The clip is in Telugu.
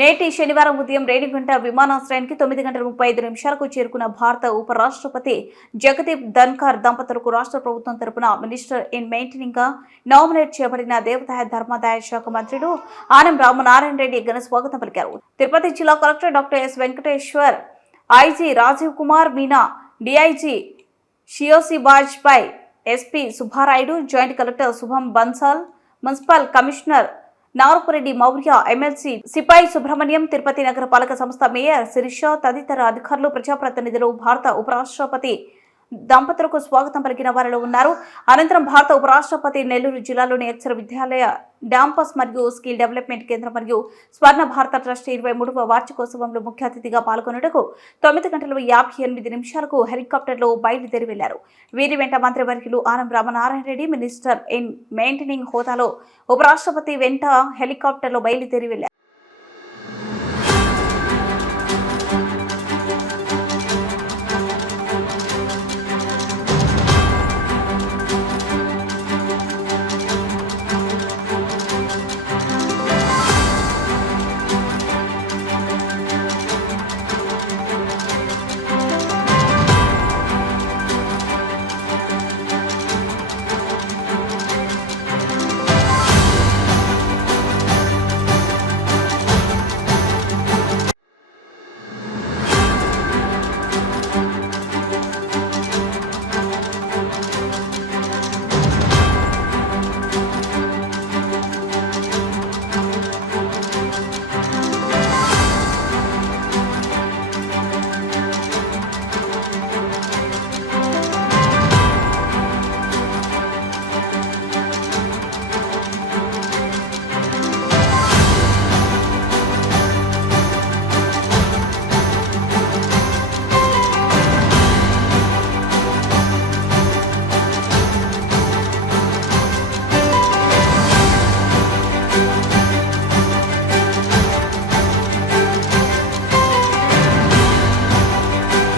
నేటి శనివారం ఉదయం రేణిగుంట విమానాశ్రయానికి తొమ్మిది గంటల ముప్పై ఐదు నిమిషాలకు చేరుకున్న భారత ఉపరాష్ట్రపతి జగదీప్ ధన్కర్ దంపతులకు రాష్ట్ర ప్రభుత్వం తరపున మినిస్టర్ ఇన్ మెయింటెనింగ్గా నామినేట్ చేయబడిన దేవదాయ ధర్మాదాయ శాఖ మంత్రులు ఆనం రామనారాయణ రెడ్డి ఘన స్వాగతం పలికారు. తిరుపతి జిల్లా collector doctor S Venkateshwar IG Rajiv Kumar Meena DIG Sheoshi Bajpai SP Subbarayudu joint collector Shubham Bansal municipal commissioner Narapureddy Maurya MLC Sipayi Subrahmanyam Tirupati నగర పాలక సంస్థ మేయర్ శిరీష తదితర అధికారులు ప్రజాప్రతినిధులు భారత ఉపరాష్ట్రపతి దంపతులకు స్వాగతం పలికిన వారిలో ఉన్నారు. అనంతరం భారత ఉపరాష్ట్రపతి నెల్లూరు జిల్లాలోని అక్షర విద్యాలయ డాంపస్ మరియు స్కిల్ డెవలప్మెంట్ కేంద్రం మరియు స్వర్ణ భారత ట్రస్ట్ ఇరవై మూడవ వార్షికోత్సవంలో ముఖ్య అతిథిగా పాల్గొనుటకు తొమ్మిది గంటల యాభై ఎనిమిది నిమిషాలకు హెలికాప్టర్లో బయలుదేరి వెళ్ళారు. వీరి వెంట మంత్రివర్యులు Anam Ramanarayana Reddy minister in maintaining హోదాలో ఉపరాష్ట్రపతి వెంట హెలికాప్టర్లో బయలుదేరి వెళ్ళారు.